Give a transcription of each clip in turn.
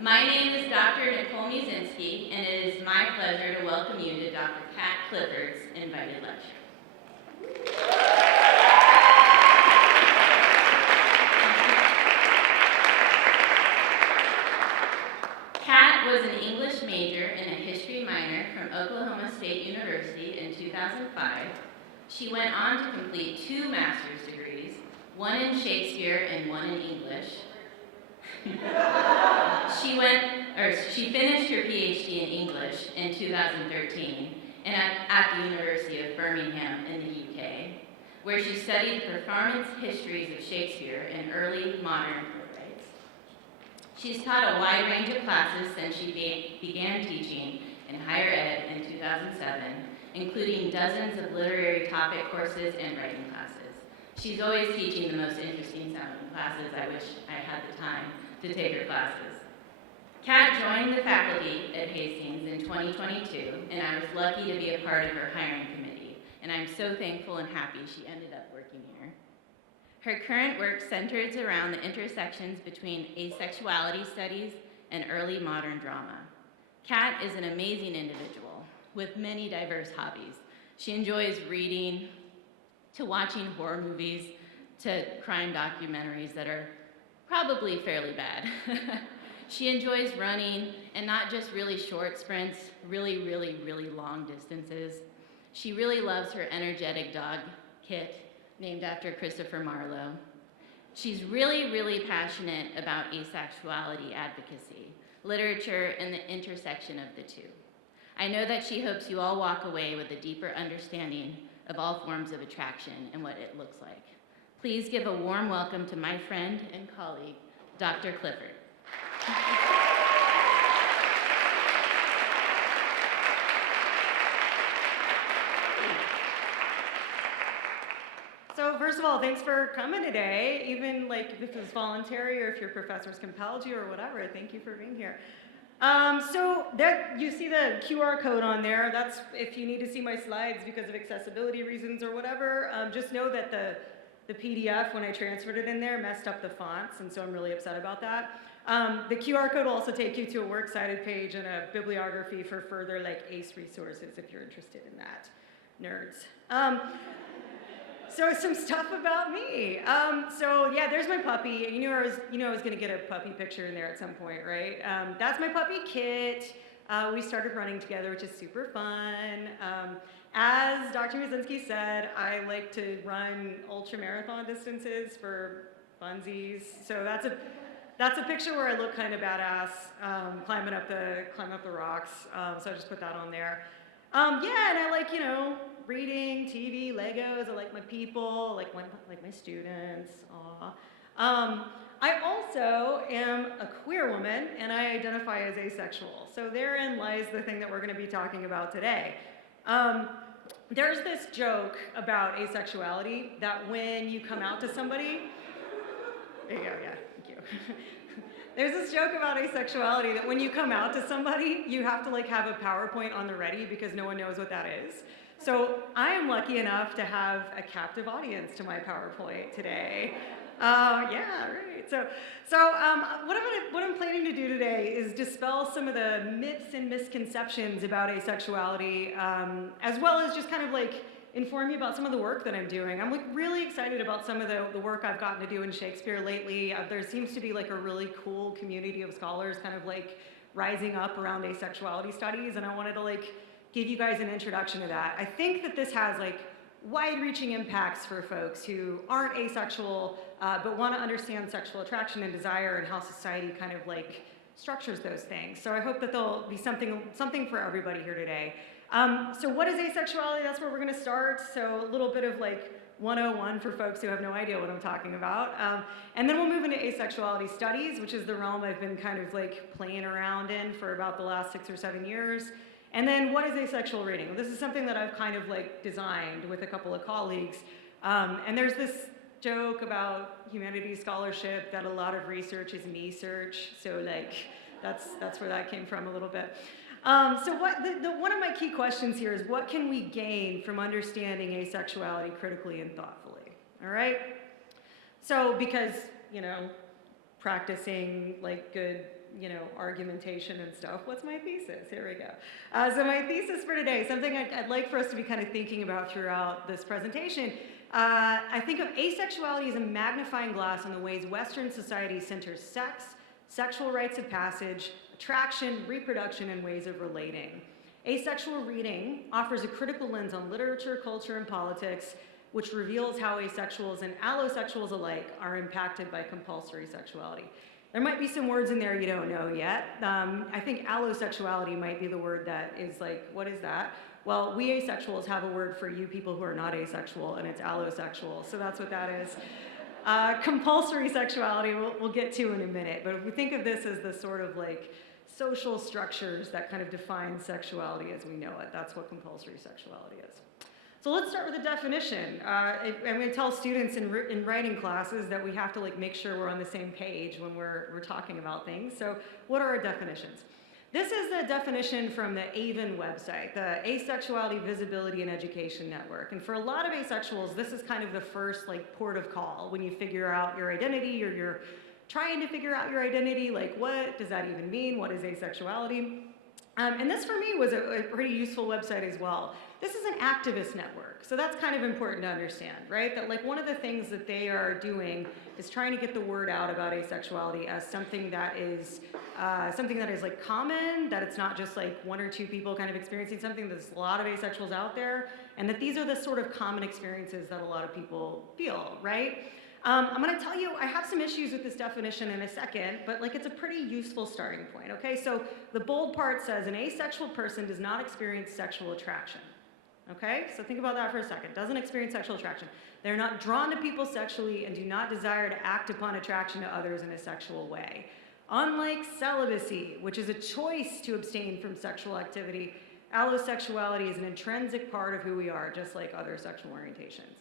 My name is Dr. Nicole Musinski, and it is my pleasure to welcome you to Dr. Kat Clifford's invited lecture. Kat was an English major and a history minor from Oklahoma State University in 2005. She went on to complete 2 master's degrees, one in Shakespeare and one in English. She finished her PhD in English in 2013 and at the University of Birmingham in the UK, where she studied performance histories of Shakespeare and early modern playwrights. She's taught a wide range of classes since she began teaching in higher ed in 2007, including dozens of literary topic courses and writing classes. She's always teaching the most interesting sounding classes. I wish I had the time to take her classes. Kat joined the faculty at Hastings in 2022, and I was lucky to be a part of her hiring committee, and I'm so thankful and happy she ended up working here. Her current work centers around the intersections between asexuality studies and early modern drama. Kat is an amazing individual with many diverse hobbies. She enjoys reading, to watching horror movies, to crime documentaries that are probably fairly bad. She enjoys running, and not just really short sprints, really long distances. She really loves her energetic dog, Kit, named after Christopher Marlowe. She's really passionate about asexuality advocacy, literature, and the intersection of the two. I know that she hopes you all walk away with a deeper understanding of all forms of attraction and what it looks like. Please give a warm welcome to my friend and colleague, Dr. Clifford. So first of all, thanks for coming today. Even like if it was voluntary or if your professors compelled you or whatever, thank you for being here. So there, you see the QR code on there. That's if you need to see my slides because of accessibility reasons or whatever. Just know that the PDF, when I transferred it in there, messed up the fonts, and so I'm really upset about that. The QR code will also take you to a works cited page and a bibliography for further like ACE resources if you're interested in that, nerds. So some stuff about me. So yeah, there's my puppy. You knew I was gonna get a puppy picture in there at some point, right? That's my puppy Kit. We started running together, which is super fun. As Dr. Musinski said, I like to run ultra marathon distances for funsies. So that's a picture where I look kind of badass, climbing up the rocks. So I just put that on there. Yeah, and I like, reading, TV, Legos. I like my people, like my students. Aw. I also am a queer woman, and I identify as asexual. So therein lies the thing that we're going to be talking about today. There's this joke about asexuality that when you come out to somebody, there you go, yeah, thank you. There's this joke about asexuality that when you come out to somebody, you have to like have a PowerPoint on the ready because no one knows what that is. So I am lucky enough to have a captive audience to my PowerPoint today. Yeah, right. So what I'm planning to do today is dispel some of the myths and misconceptions about asexuality, as well as just kind of like inform you about some of the work that I'm doing. I'm like really excited about some of the work I've gotten to do in Shakespeare lately. There seems to be like a really cool community of scholars kind of like rising up around asexuality studies, and I wanted to like give you guys an introduction to that. I think that this has like wide-reaching impacts for folks who aren't asexual, but want to understand sexual attraction and desire and how society kind of like structures those things. So I hope that there'll be something for everybody here today. So what is asexuality? That's where we're going to start. So a little bit of like 101 for folks who have no idea what I'm talking about. And then we'll move into asexuality studies, which is the realm I've been kind of like playing around in for about the last 6 or 7 years. And then what is asexual reading? This is something that I've kind of like designed with a couple of colleagues. And there's this joke about humanities scholarship that a lot of research is me search. So like that's where that came from a little bit. So one of my key questions here is what can we gain from understanding asexuality critically and thoughtfully? All right? So because, practicing like good, argumentation and stuff. What's my thesis? Here we go. So my thesis for today, something I'd like for us to be kind of thinking about throughout this presentation. I think of asexuality as a magnifying glass on the ways Western society centers sex, sexual rites of passage, attraction, reproduction, and ways of relating. Asexual reading offers a critical lens on literature, culture, and politics, which reveals how asexuals and allosexuals alike are impacted by compulsory sexuality. There might be some words in there you don't know yet. I think allosexuality might be the word that is like, what is that? Well, we asexuals have a word for you people who are not asexual, and it's allosexual, so that's what that is. Compulsory sexuality, we'll get to in a minute, but if we think of this as the sort of like social structures that kind of define sexuality as we know it, that's what compulsory sexuality is. So let's start with a definition. I'm going to tell students in writing classes that we have to like make sure we're on the same page when we're talking about things. So what are our definitions? This is the definition from the AVEN website, the Asexuality Visibility and Education Network. And for a lot of asexuals, this is kind of the first like port of call when you figure out your identity or you're trying to figure out your identity, like what does that even mean? What is asexuality? And this for me was a pretty useful website as well. This is an activist network, so that's kind of important to understand, right? That like one of the things that they are doing is trying to get the word out about asexuality as something that is like common, that it's not just like one or two people kind of experiencing something. There's a lot of asexuals out there, and that these are the sort of common experiences that a lot of people feel, right? I'm going to tell you, I have some issues with this definition in a second, but like it's a pretty useful starting point, okay? So the bold part says an asexual person does not experience sexual attraction, okay? So think about that for a second. Doesn't experience sexual attraction. They're not drawn to people sexually and do not desire to act upon attraction to others in a sexual way. Unlike celibacy, which is a choice to abstain from sexual activity, allosexuality is an intrinsic part of who we are, just like other sexual orientations.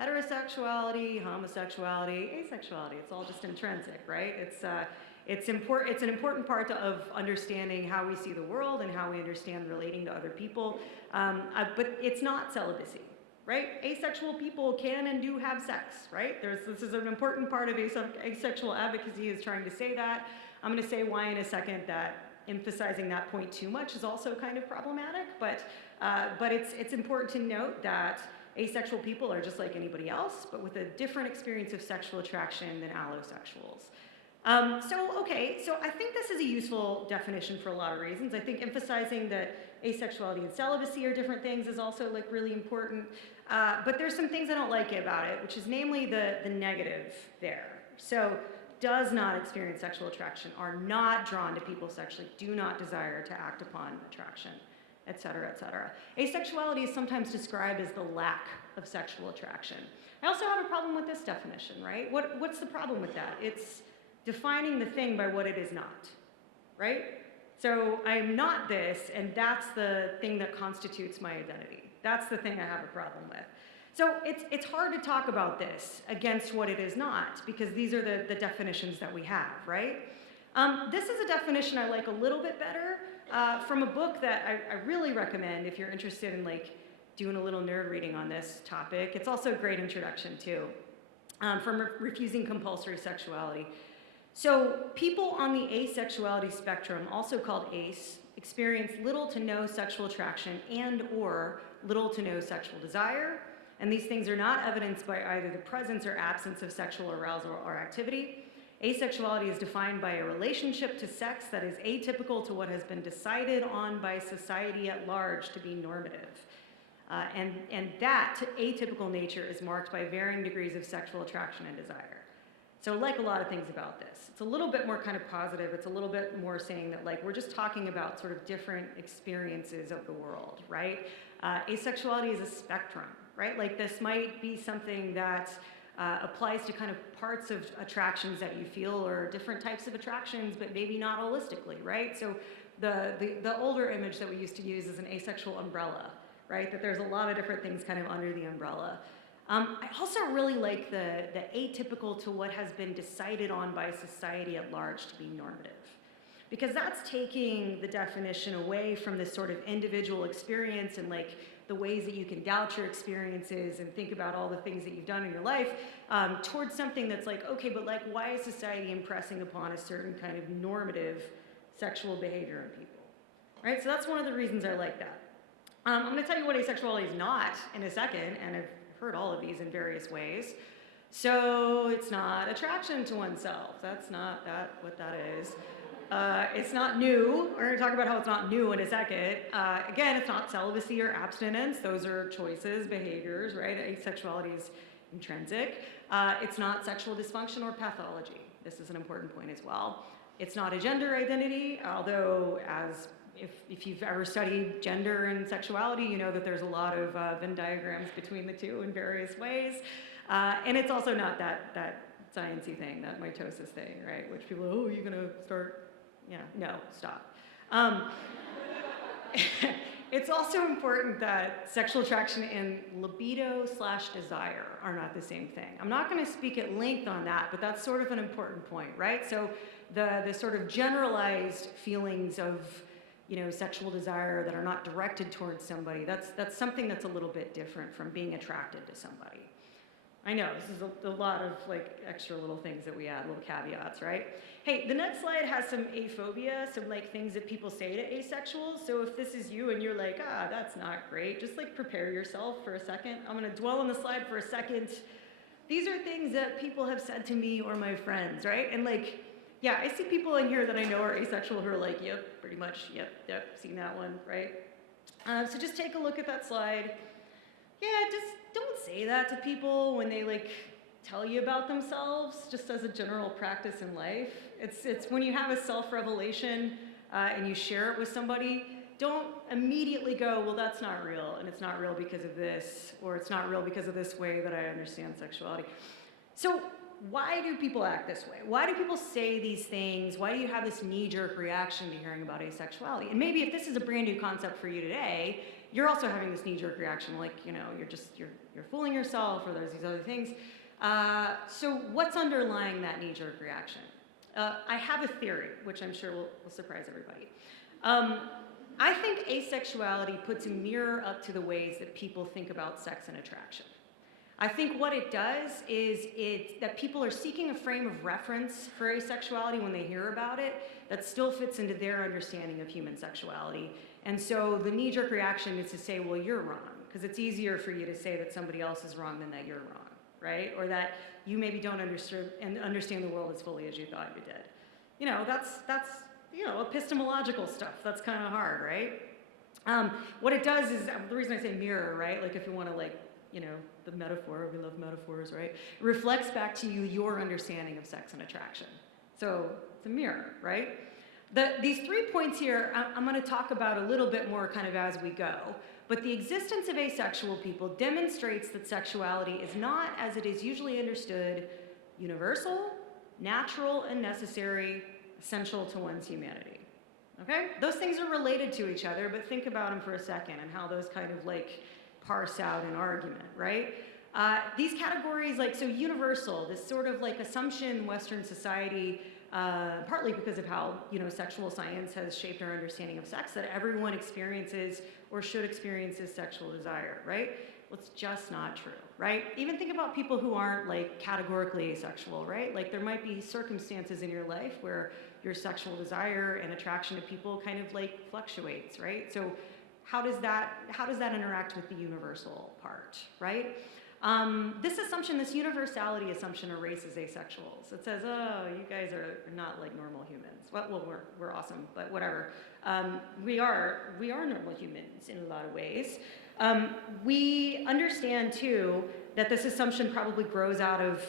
Heterosexuality, homosexuality, asexuality, it's all just intrinsic, right? It's an important part of understanding how we see the world and how we understand relating to other people, but it's not celibacy, right? Asexual people can and do have sex, right? This is an important part of asexual advocacy is trying to say that. I'm gonna say why in a second that emphasizing that point too much is also kind of problematic, but it's important to note that asexual people are just like anybody else, but with a different experience of sexual attraction than allosexuals. So I think this is a useful definition for a lot of reasons. I think emphasizing that asexuality and celibacy are different things is also like really important. But there's some things I don't like about it, which is namely the negative there. So does not experience sexual attraction, are not drawn to people sexually, do not desire to act upon attraction, et cetera, et cetera. Asexuality is sometimes described as the lack of sexual attraction. I also have a problem with this definition, right? What's the problem with that? It's defining the thing by what it is not, right? So I am not this, and that's the thing that constitutes my identity. That's the thing I have a problem with. So it's hard to talk about this against what it is not, because these are the definitions that we have, right? This is a definition I like a little bit better from a book that I really recommend if you're interested in like doing a little nerd reading on this topic. It's also a great introduction too, from Refusing Compulsory Sexuality. So people on the asexuality spectrum, also called ACE, experience little to no sexual attraction and or little to no sexual desire. And these things are not evidenced by either the presence or absence of sexual arousal or activity. Asexuality is defined by a relationship to sex that is atypical to what has been decided on by society at large to be normative. And that atypical nature is marked by varying degrees of sexual attraction and desire. So like a lot of things about this, it's a little bit more kind of positive. It's a little bit more saying that like we're just talking about sort of different experiences of the world, right? Asexuality is a spectrum, right? Like this might be something that applies to kind of parts of attractions that you feel or different types of attractions, but maybe not holistically, right? So the older image that we used to use is an asexual umbrella, right? That there's a lot of different things kind of under the umbrella. I also really like the atypical to what has been decided on by society at large to be normative. because that's taking the definition away from this sort of individual experience and like the ways that you can doubt your experiences and think about all the things that you've done in your life, towards something that's like, okay, but like, why is society impressing upon a certain kind of normative sexual behavior in people, right? So that's one of the reasons I like that. I'm going to tell you what asexuality is not in a second, and I've heard all of these in various ways. So it's not attraction to oneself. That's not what that is. It's not new. We're going to talk about how it's not new in a second. Again, it's not celibacy or abstinence. Those are choices, behaviors, right? Asexuality is intrinsic. It's not sexual dysfunction or pathology. This is an important point as well. It's not a gender identity, although if you've ever studied gender and sexuality, you know that there's a lot of Venn diagrams between the two in various ways. And it's also not that sciencey thing, that mitosis thing, right? Which people, oh, you're gonna start, no, stop. It's also important that sexual attraction and libido/desire are not the same thing. I'm not gonna speak at length on that, but that's sort of an important point, right? So the sort of generalized feelings of sexual desire that are not directed towards somebody, that's something that's a little bit different from being attracted to somebody. I know, this is a lot of like extra little things that we add, little caveats, right? Hey, the next slide has some aphobia, some like things that people say to asexuals. So if this is you and you're like, that's not great, just like prepare yourself for a second. I'm gonna dwell on the slide for a second. These are things that people have said to me or my friends, right? And like, yeah, I see people in here that I know are asexual who are like, yep, pretty much, yep, seen that one, right? So just take a look at that slide. Yeah, just don't say that to people when they like tell you about themselves, just as a general practice in life. It's when you have a self-revelation and you share it with somebody, don't immediately go, well, that's not real, and it's not real because of this, or it's not real because of this way that I understand sexuality. So why do people act this way? Why do people say these things? Why do you have this knee-jerk reaction to hearing about asexuality? And maybe if this is a brand new concept for you today, you're also having this knee-jerk reaction, like, you're fooling yourself, or there's these other things. So what's underlying that knee-jerk reaction? I have a theory, which I'm sure will surprise everybody. I think asexuality puts a mirror up to the ways that people think about sex and attraction. I think what it does is that people are seeking a frame of reference for asexuality when they hear about it that still fits into their understanding of human sexuality. And so the knee-jerk reaction is to say, well, you're wrong, because it's easier for you to say that somebody else is wrong than that you're wrong, right? Or that you maybe don't understand the world as fully as you thought you did. That's epistemological stuff. That's kind of hard, right? What it does is, the reason I say mirror, right? Like if you want to the metaphor, we love metaphors, right? It reflects back to you your understanding of sex and attraction. So it's a mirror, right? These 3 points here, I'm going to talk about a little bit more kind of as we go. But the existence of asexual people demonstrates that sexuality is not, as it is usually understood, universal, natural, and necessary, essential to one's humanity. Okay? Those things are related to each other, but think about them for a second and how those kind of like parse out an argument, right? These categories, so universal, this sort of like assumption in Western society, partly because of how, sexual science has shaped our understanding of sex, that everyone experiences or should experience sexual desire, right? Well, it's just not true, right? Even think about people who aren't like categorically asexual, right? Like there might be circumstances in your life where your sexual desire and attraction to people kind of like fluctuates, right? So how does that interact with the universal part, right? This assumption, this universality assumption, erases asexuals. It says, oh, you guys are not like normal humans. Well, we're awesome, but whatever. We are normal humans in a lot of ways. We understand too that this assumption probably grows out of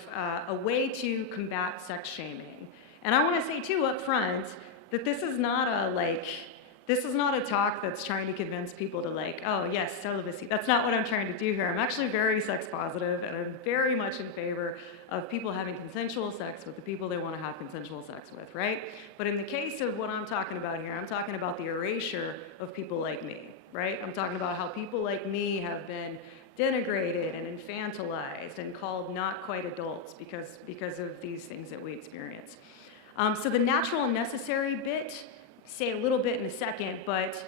a way to combat sex shaming. And I want to say too up front that this is not a talk that's trying to convince people to like, oh yes, celibacy. That's not what I'm trying to do here. I'm actually very sex positive, and I'm very much in favor of people having consensual sex with the people they want to have consensual sex with, right? But in the case of what I'm talking about here, I'm talking about the erasure of people like me, right? I'm talking about how people like me have been denigrated and infantilized and called not quite adults because of these things that we experience. So the natural and necessary bit, say a little bit in a second, but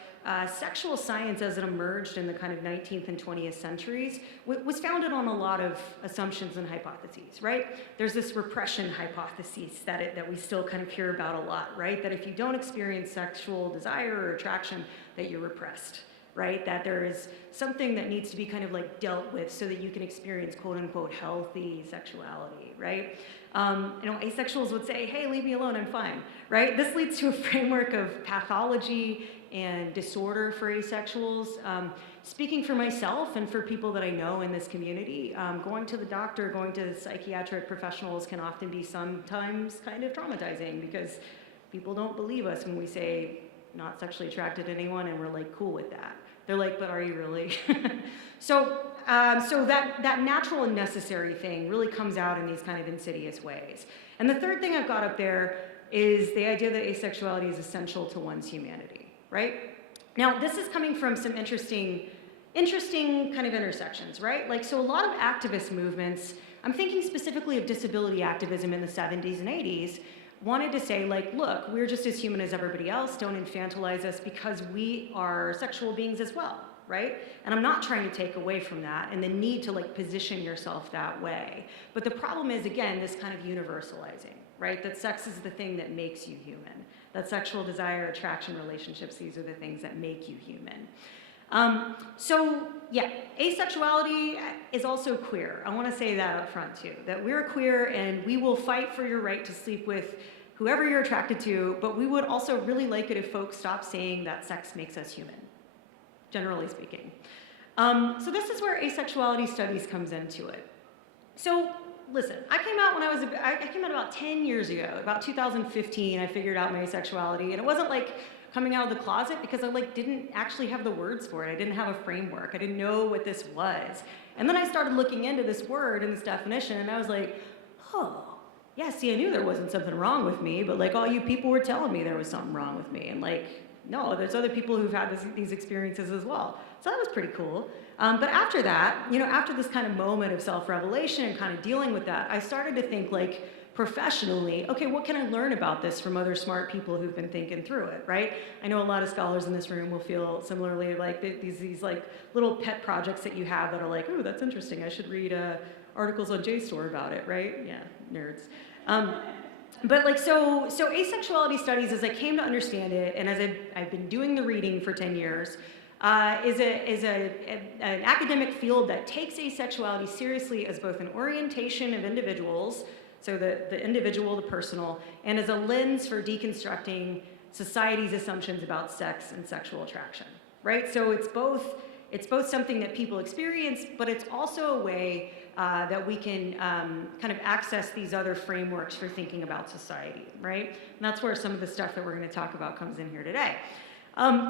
sexual science as it emerged in the kind of 19th and 20th centuries was founded on a lot of assumptions and hypotheses, right? There's this repression hypothesis that we still kind of hear about a lot, right? That if you don't experience sexual desire or attraction, that you're repressed, right? That there is something that needs to be kind of like dealt with so that you can experience quote unquote healthy sexuality, right? Asexuals would say, hey, leave me alone, I'm fine, right? This leads to a framework of pathology and disorder for asexuals. Speaking for myself and for people that I know in this community, going to the doctor, going to psychiatric professionals can often be sometimes kind of traumatizing because people don't believe us when we say not sexually attracted to anyone and we're like cool with that. They're like, but are you really? So that natural and necessary thing really comes out in these kind of insidious ways. And the third thing I've got up there is the idea that asexuality is essential to one's humanity, right? Now, this is coming from some interesting kind of intersections, right? Like, so a lot of activist movements, I'm thinking specifically of disability activism in the 70s and 80s, wanted to say, like, look, we're just as human as everybody else, don't infantilize us because we are sexual beings as well, right? And I'm not trying to take away from that and the need to like position yourself that way. But the problem is, again, this kind of universalizing, right? That sex is the thing that makes you human. That sexual desire, attraction, relationships, these are the things that make you human. So yeah, asexuality is also queer. I want to say that up front too, that we're queer and we will fight for your right to sleep with whoever you're attracted to, but we would also really like it if folks stop saying that sex makes us human, generally speaking. So this is where asexuality studies comes into it. So listen, I came out about 10 years ago, about 2015, I figured out my asexuality, and it wasn't like coming out of the closet because I like didn't actually have the words for it. I didn't have a framework. I didn't know what this was. And then I started looking into this word and this definition, and I was like, oh, yeah, see, I knew there wasn't something wrong with me, but like all you people were telling me there was something wrong with me. And like, no, there's other people who've had these experiences as well. So that was pretty cool. But after that, after this kind of moment of self-revelation and kind of dealing with that, I started to think like, professionally, okay, what can I learn about this from other smart people who've been thinking through it, right? I know a lot of scholars in this room will feel similarly like these like little pet projects that you have that are like, oh, that's interesting. I should read articles on JSTOR about it, right? Yeah, nerds. But like, so asexuality studies, as I came to understand it, and as I've been doing the reading for 10 years, is an academic field that takes asexuality seriously as both an orientation of individuals, so the individual, the personal, and as a lens for deconstructing society's assumptions about sex and sexual attraction, right? So it's both something that people experience, but it's also a way that we can kind of access these other frameworks for thinking about society, right? And that's where some of the stuff that we're going to talk about comes in here today.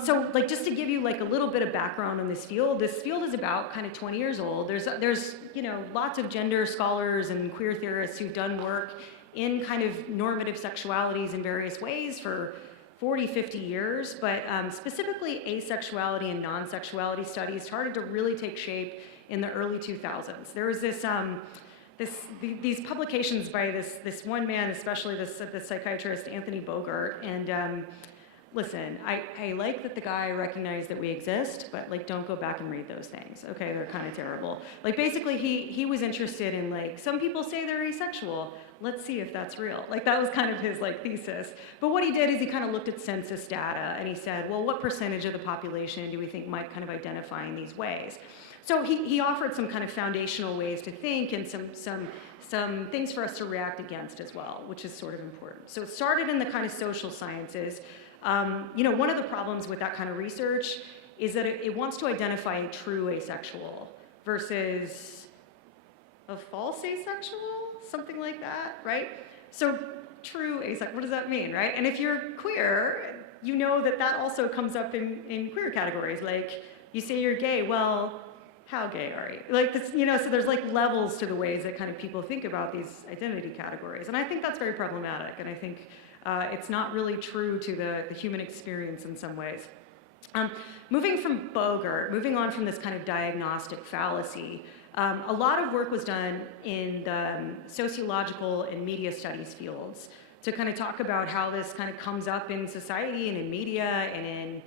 So like just to give you like a little bit of background on this field is about kind of 20 years old. There's lots of gender scholars and queer theorists who've done work in kind of normative sexualities in various ways for 40, 50 years, but specifically asexuality and non-sexuality studies started to really take shape in the early 2000s. There was these publications by this one man, especially this psychiatrist, Anthony Bogart, and listen, I like that the guy recognized that we exist, but like don't go back and read those things. Okay, they're kind of terrible. Like basically he was interested in like, some people say they're asexual. Let's see if that's real. Like that was kind of his like thesis. But what he did is he kind of looked at census data and he said, well, what percentage of the population do we think might kind of identify in these ways? So he offered some kind of foundational ways to think and some things for us to react against as well, which is sort of important. So it started in the kind of social sciences. One of the problems with that kind of research is that it wants to identify a true asexual versus a false asexual, something like that, right? So true asexual, what does that mean, right? And if you're queer, you know that also comes up in queer categories. Like you say you're gay, well, how gay are you? Like this, so there's like levels to the ways that kind of people think about these identity categories. And I think that's very problematic. And I think it's not really true to the human experience in some ways. Moving on from this kind of diagnostic fallacy, a lot of work was done in the sociological and media studies fields to kind of talk about how this kind of comes up in society and in media and in,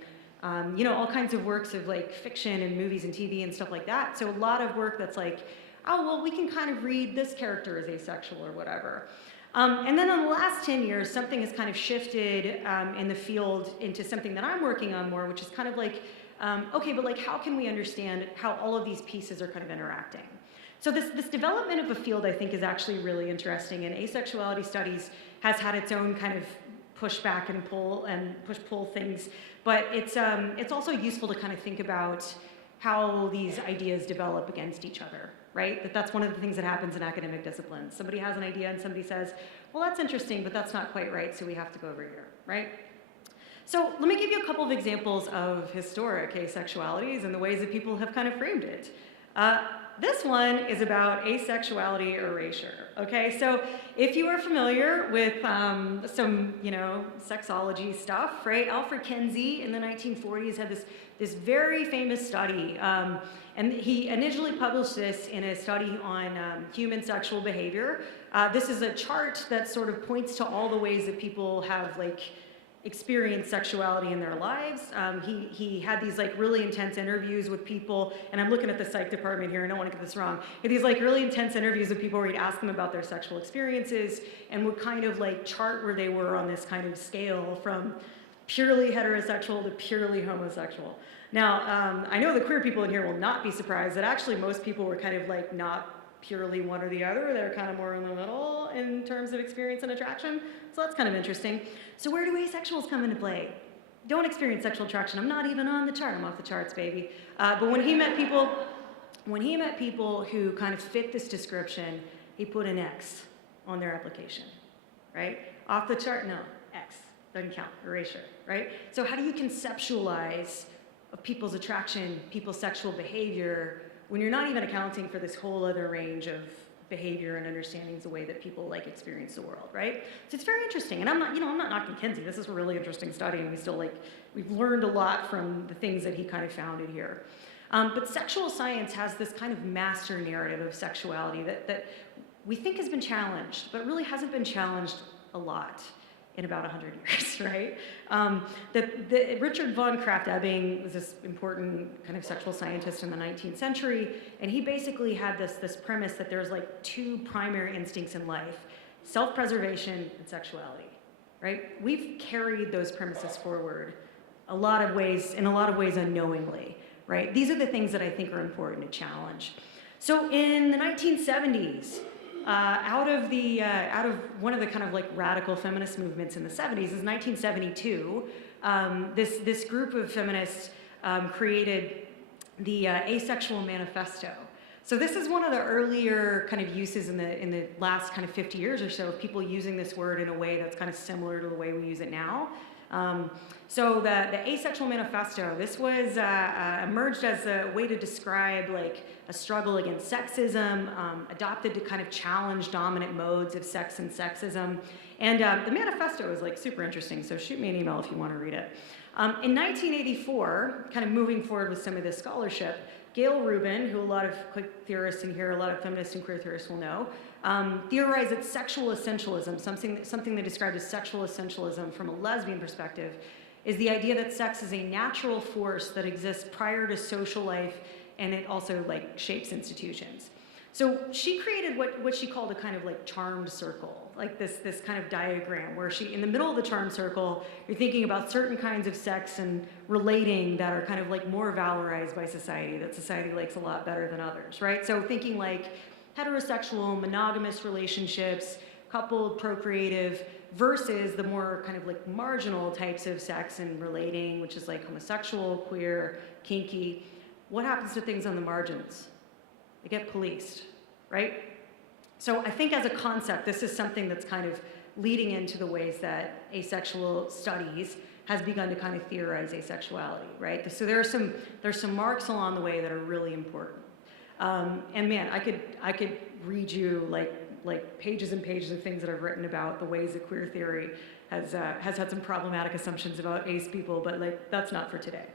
all kinds of works of like fiction and movies and TV and stuff like that. So a lot of work that's like, oh, well, we can kind of read this character as asexual or whatever. And then in the last 10 years, something has kind of shifted in the field into something that I'm working on more, which is kind of like, okay, but like how can we understand how all of these pieces are kind of interacting? So this development of a field, I think, is actually really interesting, and asexuality studies has had its own kind of pushback and push-pull things, but it's also useful to kind of think about how these ideas develop against each other, right? That's one of the things that happens in academic disciplines. Somebody has an idea and somebody says, well, that's interesting, but that's not quite right, so we have to go over here, right? So let me give you a couple of examples of historic asexualities and the ways that people have kind of framed it. This one is about asexuality erasure, okay? So if you are familiar with some, sexology stuff, right? Alfred Kinsey in the 1940s had this very famous study, and he initially published this in a study on human sexual behavior. This is a chart that sort of points to all the ways that people have experienced sexuality in their lives. He had these really intense interviews with people, and I'm looking at the psych department here, I don't want to get this wrong. He had these really intense interviews with people where he'd ask them about their sexual experiences and would kind of chart where they were on this kind of scale from purely heterosexual to purely homosexual. Now, I know the queer people in here will not be surprised that actually most people were kind of not purely one or the other. They're kind of more in the middle in terms of experience and attraction. So that's kind of interesting. So where do asexuals come into play? Don't experience sexual attraction. I'm not even on the chart. I'm off the charts, baby. But when he met people who kind of fit this description, he put an X on their application, right? Off the chart, no, X. Doesn't count, erasure, right? So how do you conceptualize of people's attraction, people's sexual behavior, when you're not even accounting for this whole other range of behavior and understandings the way that people experience the world, right? So it's very interesting, and I'm not knocking Kinsey. This is a really interesting study, and we've learned a lot from the things that he kind of founded here. But sexual science has this kind of master narrative of sexuality that we think has been challenged, but really hasn't been challenged a lot in about 100 years, right? Richard von Krafft-Ebing was this important kind of sexual scientist in the 19th century, and he basically had this premise that there's two primary instincts in life: self-preservation and sexuality, right? We've carried those premises forward in a lot of ways unknowingly, right? These are the things that I think are important to challenge. So in the 1970s, out of one of the kind of radical feminist movements in the 70s is 1972. This group of feminists created the Asexual Manifesto. So this is one of the earlier kind of uses in the last kind of 50 years or so of people using this word in a way that's kind of similar to the way we use it now. So the Asexual Manifesto, this was emerged as a way to describe a struggle against sexism, adopted to kind of challenge dominant modes of sex and sexism. And the manifesto is super interesting, so shoot me an email if you want to read it. In 1984, kind of moving forward with some of this scholarship, Gail Rubin, who a lot of theorists in here, a lot of feminist and queer theorists will know, theorized that sexual essentialism, something they described as sexual essentialism from a lesbian perspective, is the idea that sex is a natural force that exists prior to social life, and it also shapes institutions. So she created what she called a kind of charmed circle, this kind of diagram where in the middle of the charmed circle, you're thinking about certain kinds of sex and relating that are kind of more valorized by society, that society likes a lot better than others, right? So thinking heterosexual, monogamous relationships, coupled, procreative, versus the more kind of marginal types of sex and relating, which is homosexual, queer, kinky. What happens to things on the margins? They get policed, right? So I think as a concept, this is something that's kind of leading into the ways that asexual studies has begun to kind of theorize asexuality, right? So there's some marks along the way that are really important. And man, I could read you pages and pages of things that I've written about the ways that queer theory has had some problematic assumptions about ace people, but that's not for today.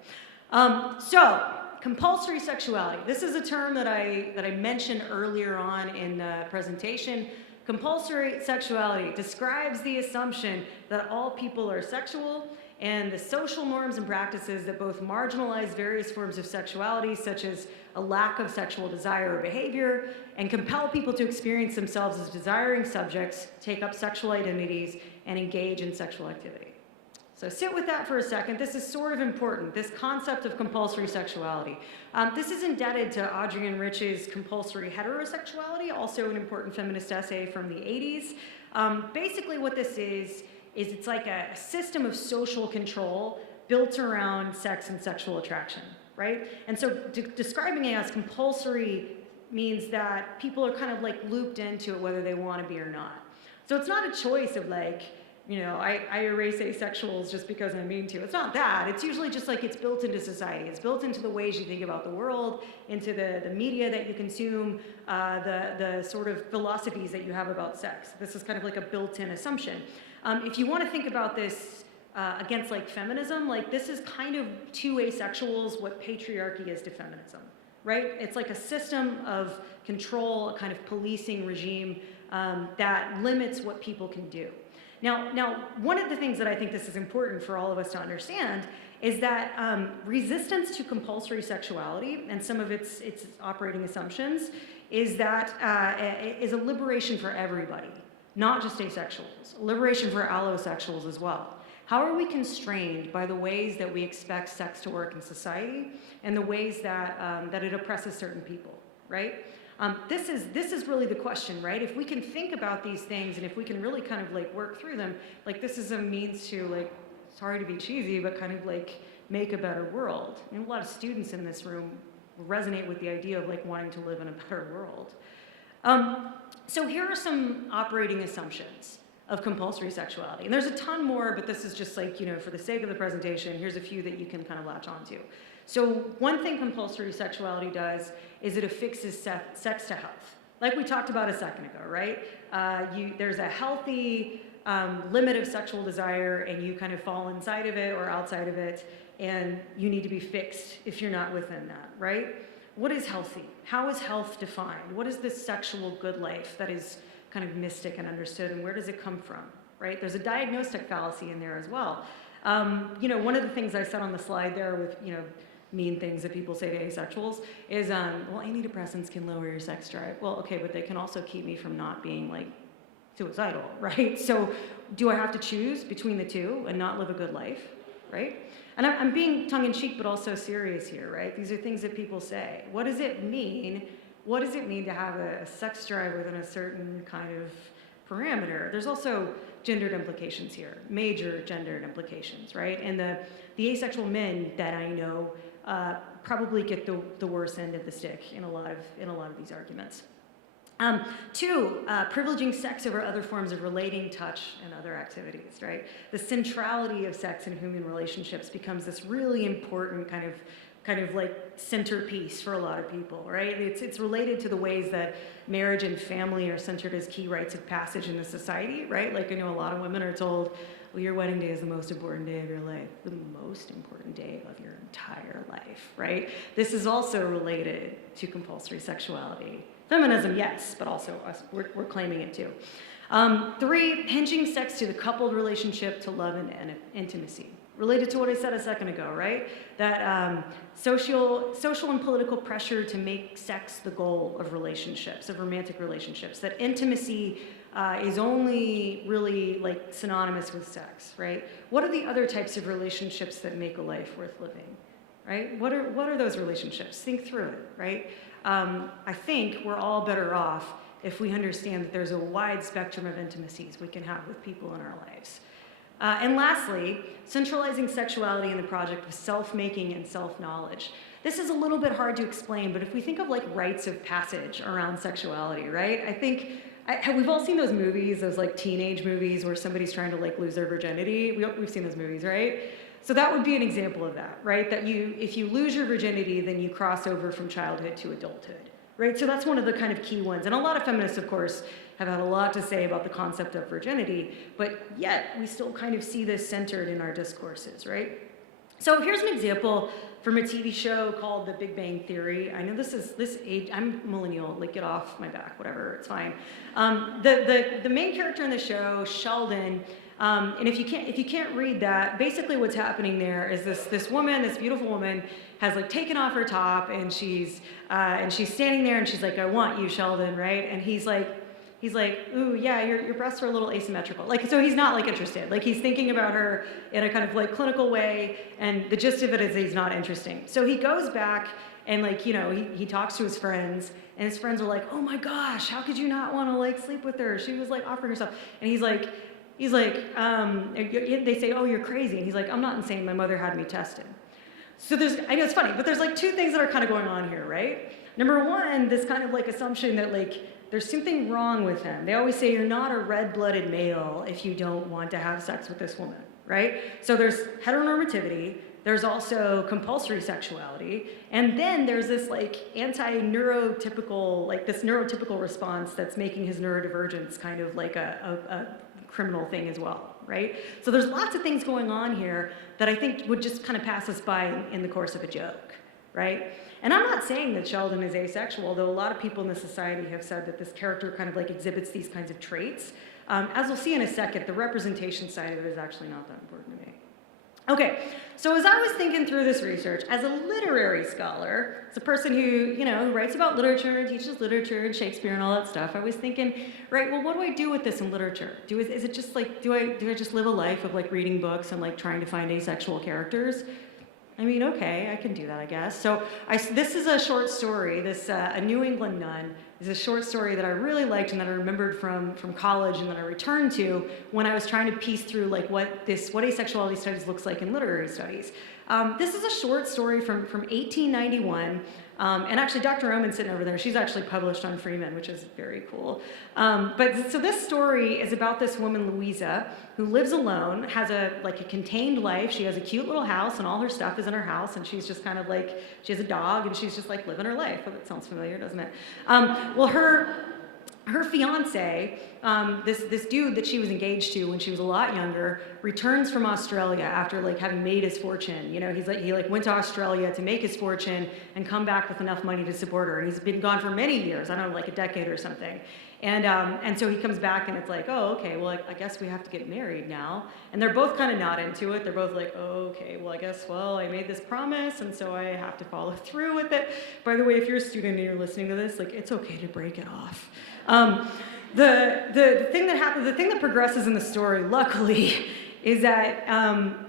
So compulsory sexuality. This is a term that I mentioned earlier on in the presentation. Compulsory sexuality describes the assumption that all people are sexual and the social norms and practices that both marginalize various forms of sexuality, such as a lack of sexual desire or behavior, and compel people to experience themselves as desiring subjects, take up sexual identities, and engage in sexual activity. So sit with that for a second. This is sort of important, this concept of compulsory sexuality. This is indebted to Adrienne Rich's Compulsory Heterosexuality, also an important feminist essay from the 80s. Basically what this is it's like a system of social control built around sex and sexual attraction, right? And so describing it as compulsory means that people are kind of like looped into it whether they want to be or not. So it's not a choice of like, you know, I erase asexuals just because I mean to. It's not that. It's usually just like it's built into society. It's built into the ways you think about the world, into the media that you consume, the sort of philosophies that you have about sex. This is kind of like a built-in assumption. If you want to think about this against like feminism, like this is kind of to asexuals what patriarchy is to feminism, right? It's like a system of control, a kind of policing regime that limits what people can do. Now, one of the things that I think this is important for all of us to understand is that resistance to compulsory sexuality and some of its operating assumptions is that is a liberation for everybody, not just asexuals, a liberation for allosexuals as well. How are we constrained by the ways that we expect sex to work in society and the ways that, that it oppresses certain people, right? This is really the question, right? If we can think about these things and if we can really kind of like work through them, like this is a means to like, sorry to be cheesy, but kind of like make a better world. And a lot of students in this room resonate with the idea of like wanting to live in a better world. So here are some operating assumptions of compulsory sexuality. And there's a ton more, but this is just like, you know, for the sake of the presentation, here's a few that you can kind of latch onto. So one thing compulsory sexuality does is it affixes sex to health. Like we talked about a second ago, right? There's a healthy limit of sexual desire and you kind of fall inside of it or outside of it and you need to be fixed if you're not within that, right? What is healthy? How is health defined? What is this sexual good life that is kind of mystic and understood and where does it come from, right? There's a diagnostic fallacy in there as well. You know, one of the things I said on the slide there with, you know, mean things that people say to asexuals is, well, antidepressants can lower your sex drive. Well, okay, but they can also keep me from not being like suicidal, right? So do I have to choose between the two and not live a good life, right? And I'm being tongue-in-cheek but also serious here, right? These are things that people say. What does it mean? What does it mean to have a sex drive within a certain kind of parameter? There's also gendered implications here, major gendered implications, right? And the asexual men that I know probably get the worst end of the stick in a lot of these arguments. Two, privileging sex over other forms of relating, touch, and other activities, right? The centrality of sex in human relationships becomes this really important kind of like centerpiece for a lot of people, right? It's related to the ways that marriage and family are centered as key rites of passage in the society, right? Like I know a lot of women are told, well, your wedding day is the most important day of your life. The most important day of your entire life, right? This is also related to compulsory sexuality. Feminism, yes, but also us, we're claiming it too. Three, hinging sex to the coupled relationship to love and intimacy. Related to what I said a second ago, right? That social and political pressure to make sex the goal of relationships, of romantic relationships. That intimacy is only really like synonymous with sex, right? What are the other types of relationships that make a life worth living, right? What are those relationships? Think through it, right? I think we're all better off if we understand that there's a wide spectrum of intimacies we can have with people in our lives. And lastly, centralizing sexuality in the project of self-making and self-knowledge. This is a little bit hard to explain, but if we think of like rites of passage around sexuality, right? I think we've all seen those movies, those like teenage movies where somebody's trying to like lose their virginity. We've seen those movies, right? So that would be an example of that, right? That if you lose your virginity, then you cross over from childhood to adulthood, right? So that's one of the kind of key ones. And a lot of feminists, of course, have had a lot to say about the concept of virginity, but yet we still kind of see this centered in our discourses, right? So here's an example from a TV show called The Big Bang Theory. I know this age, I'm millennial, like get off my back, whatever, it's fine. The main character in the show, Sheldon, and if you can't read that, basically what's happening there is this woman, this beautiful woman, has like taken off her top and she's standing there and she's like, I want you, Sheldon, right? And he's like, ooh, yeah, your breasts are a little asymmetrical. Like, so he's not like interested. Like he's thinking about her in a kind of like clinical way, and the gist of it is he's not interesting. So he goes back and like, you know, he talks to his friends, and his friends are like, oh my gosh, how could you not want to like sleep with her? She was like offering herself. And he's like, they say, oh, you're crazy. And he's like, I'm not insane, my mother had me tested. So I know it's funny, but there's like two things that are kind of going on here, right? Number one, this kind of like assumption that like, there's something wrong with him. They always say you're not a red-blooded male if you don't want to have sex with this woman, right? So there's heteronormativity, there's also compulsory sexuality, and then there's this like anti-neurotypical, like this neurotypical response that's making his neurodivergence kind of like a criminal thing as well, right? So there's lots of things going on here that I think would just kind of pass us by in the course of a joke, right? And I'm not saying that Sheldon is asexual, though a lot of people in the society have said that this character kind of like exhibits these kinds of traits. As we'll see in a second, the representation side of it is actually not that important to me. Okay, so as I was thinking through this research, as a literary scholar, as a person who, you know, who writes about literature and teaches literature and Shakespeare and all that stuff, I was thinking, right, well, what do I do with this in literature? Is it just like, do I just live a life of like reading books and like trying to find asexual characters? I mean, okay, I can do that, I guess. So this is a short story. A New England Nun is a short story that I really liked and that I remembered from college and that I returned to when I was trying to piece through like what asexuality studies looks like in literary studies. This is a short story from 1891. And actually, Dr. Oman's sitting over there. She's actually published on Freeman, which is very cool. So this story is about this woman, Louisa, who lives alone, has a contained life. She has a cute little house, and all her stuff is in her house. And she's just kind of like, she has a dog, and she's just like living her life. Well, that sounds familiar, doesn't it? Well, her fiance, this dude that she was engaged to when she was a lot younger, returns from Australia after like having made his fortune. You know, he went to Australia to make his fortune and come back with enough money to support her. And he's been gone for many years, I don't know, like a decade or something. And so he comes back and it's like, oh, okay, well, I guess we have to get married now. And they're both kind of not into it. They're both like, oh, okay, well, I guess, well, I made this promise and so I have to follow through with it. By the way, if you're a student and you're listening to this, like, it's okay to break it off. The thing that happens, the thing that progresses in the story, luckily, is that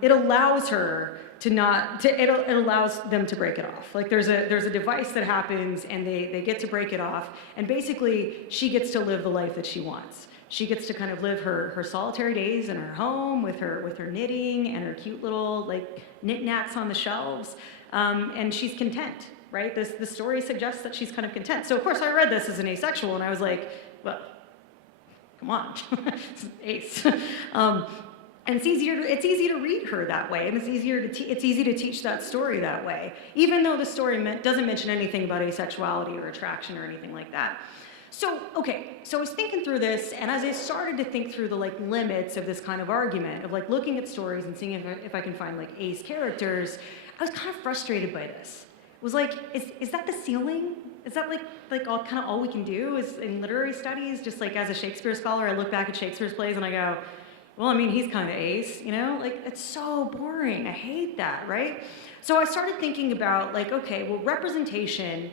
it allows her it allows them to break it off. Like there's a device that happens and they get to break it off, and basically she gets to live the life that she wants. She gets to kind of live her solitary days in her home with her knitting and her cute little like knickknacks on the shelves, and she's content. Right? The story suggests that she's kind of content. So of course I read this as an asexual and I was like, well, come on, it's ace. And it's easy to read her that way, and it's easy to teach that story that way, even though the story doesn't mention anything about asexuality or attraction or anything like that. So, okay, so I was thinking through this, and as I started to think through the like limits of this kind of argument, of like looking at stories and seeing if I can find like ace characters, I was kind of frustrated by this. It was like, is that the ceiling? Is that like all we can do is in literary studies? Just like as a Shakespeare scholar, I look back at Shakespeare's plays and I go, well, I mean, he's kind of ace, you know? Like, it's so boring. I hate that, right? So I started thinking about like, okay, well, representation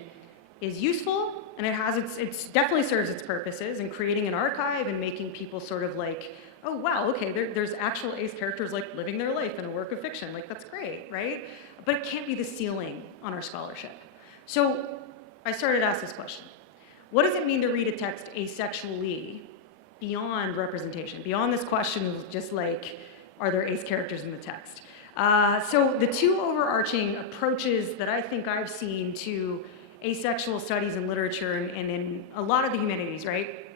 is useful and it definitely serves its purposes in creating an archive and making people sort of like, oh, wow, okay, there's actual ace characters like living their life in a work of fiction. Like, that's great, right? But it can't be the ceiling on our scholarship. So I started to ask this question. What does it mean to read a text asexually beyond representation, beyond this question of just like, are there ace characters in the text? So the two overarching approaches that I think I've seen to asexual studies in literature and in a lot of the humanities, right,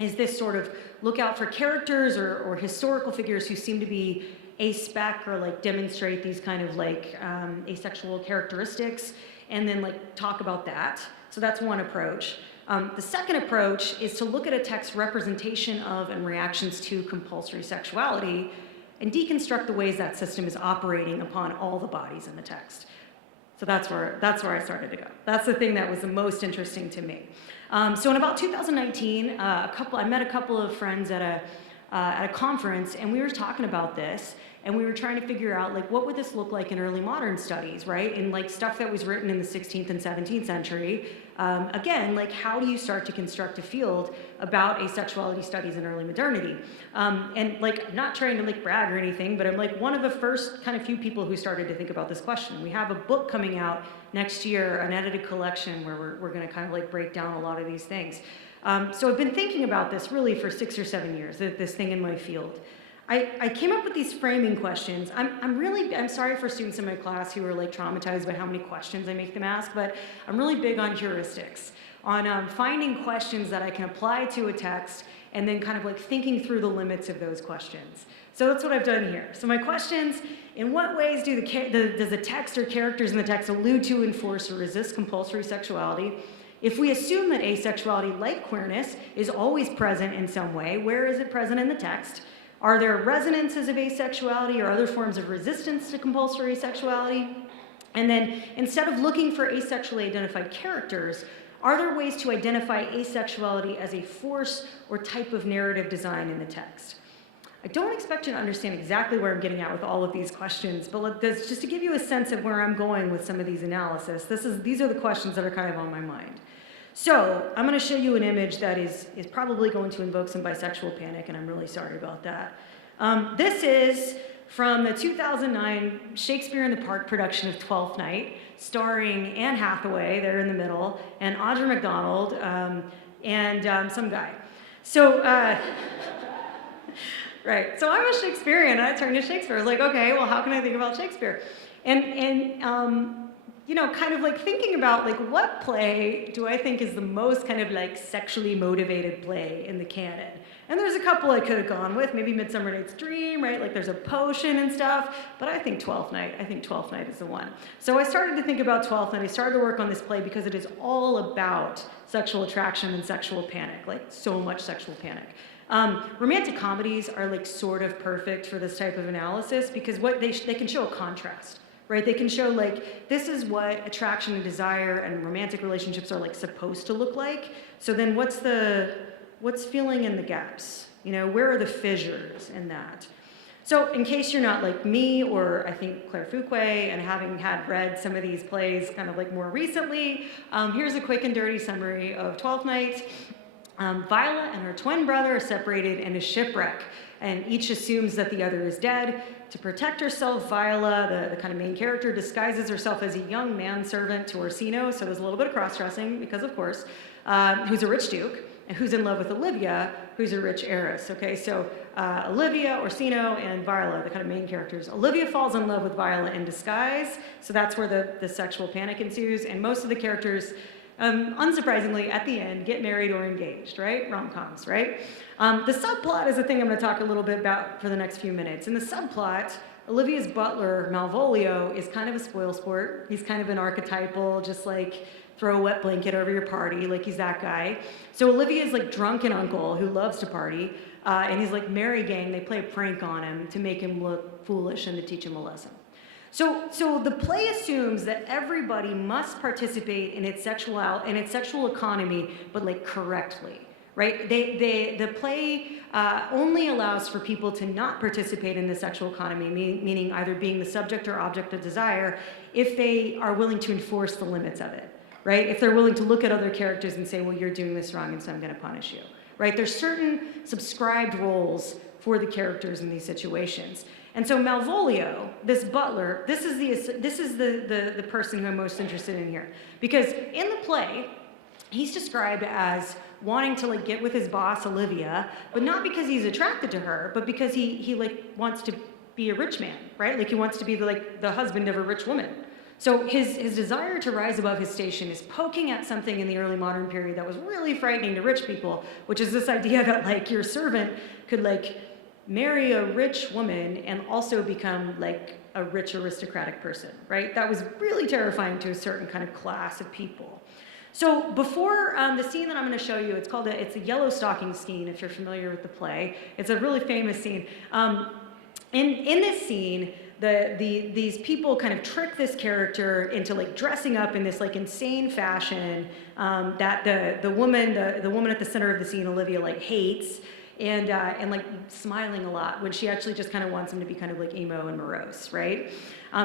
is this sort of look out for characters or historical figures who seem to be aspec or like demonstrate these kind of like asexual characteristics, and then like talk about that. So that's one approach. The second approach is to look at a text's representation of and reactions to compulsory sexuality and deconstruct the ways that system is operating upon all the bodies in the text. So that's where I started to go. That's the thing that was the most interesting to me. So in about 2019, I met a couple of friends at a conference, and we were talking about this, and we were trying to figure out, like, what would this look like in early modern studies, right? In, like, stuff that was written in the 16th and 17th century. Again, like, how do you start to construct a field about asexuality studies in early modernity? And, like, I'm not trying to, like, brag or anything, but I'm, like, one of the first kind of few people who started to think about this question. We have a book coming out next year, an edited collection, where we're going to kind of, like, break down a lot of these things. So I've been thinking about this really for 6 or 7 years, this thing in my field. I came up with these framing questions. I'm sorry for students in my class who are, like, traumatized by how many questions I make them ask, but I'm really big on heuristics, on finding questions that I can apply to a text and then kind of, like, thinking through the limits of those questions. So that's what I've done here. So my questions: in what ways does the text or characters in the text allude to, enforce, or resist compulsory sexuality? If we assume that asexuality, like queerness, is always present in some way, where is it present in the text? Are there resonances of asexuality or other forms of resistance to compulsory sexuality? And then, instead of looking for asexually identified characters, are there ways to identify asexuality as a force or type of narrative design in the text? I don't expect you to understand exactly where I'm getting at with all of these questions, but just to give you a sense of where I'm going with some of these analysis, these are the questions that are kind of on my mind. So I'm going to show you an image that is probably going to invoke some bisexual panic, and I'm really sorry about that. This is from the 2009 Shakespeare in the Park production of Twelfth Night, starring Anne Hathaway, there in the middle, and Audra McDonald, and some guy. So, right, so I'm a Shakespearean, and I turned to Shakespeare. I was like, okay, well, how can I think about Shakespeare? And you know, kind of like thinking about, like, what play do I think is the most kind of, like, sexually motivated play in the canon? And there's a couple I could have gone with, maybe Midsummer Night's Dream, right? Like, there's a potion and stuff, but I think Twelfth Night is the one. So I started to think about Twelfth Night. I started to work on this play because it is all about sexual attraction and sexual panic, like, so much sexual panic. Romantic comedies are, like, sort of perfect for this type of analysis because what they can show a contrast. Right? They can show, like, this is what attraction and desire and romantic relationships are, like, supposed to look like. So then what's filling in the gaps? You know, where are the fissures in that? So in case you're not like me, or I think Claire Fuquay, and having had read some of these plays kind of, like, more recently, here's a quick and dirty summary of Twelfth Night. Viola and her twin brother are separated in a shipwreck, and each assumes that the other is dead. To protect herself, Viola, the kind of main character, disguises herself as a young manservant to Orsino, so there's a little bit of cross-dressing, because of course, who's a rich duke, and who's in love with Olivia, who's a rich heiress, okay? So Olivia, Orsino, and Viola, the kind of main characters. Olivia falls in love with Viola in disguise, so that's where the sexual panic ensues, and most of the characters, unsurprisingly, at the end, get married or engaged, right? Rom-coms, right? The subplot is the thing I'm going to talk a little bit about for the next few minutes. In the subplot, Olivia's butler, Malvolio, is kind of a spoilsport. He's kind of an archetypal, just like throw a wet blanket over your party, like he's that guy. So Olivia's like drunken uncle who loves to party, and he's like merry gang. They play a prank on him to make him look foolish and to teach him a lesson. So the play assumes that everybody must participate in its sexual economy, but like correctly, right? The play only allows for people to not participate in the sexual economy, meaning either being the subject or object of desire, if they are willing to enforce the limits of it, right? If they're willing to look at other characters and say, well, you're doing this wrong, and so I'm going to punish you, right? There's certain subscribed roles for the characters in these situations. And so Malvolio, this butler, this is the person who I'm most interested in here. Because in the play, he's described as wanting to like get with his boss, Olivia, but not because he's attracted to her, but because he like wants to be a rich man, right? Like he wants to be the husband of a rich woman. So his desire to rise above his station is poking at something in the early modern period that was really frightening to rich people, which is this idea that like your servant could like marry a rich woman and also become like a rich aristocratic person, right? That was really terrifying to a certain kind of class of people. So before the scene that I'm going to show you, it's a yellow stocking scene, if you're familiar with the play. It's a really famous scene. in this scene, these people kind of trick this character into like dressing up in this like insane fashion that the woman at the center of the scene, Olivia, like hates, and like smiling a lot when she actually just kind of wants him to be kind of like emo and morose, right?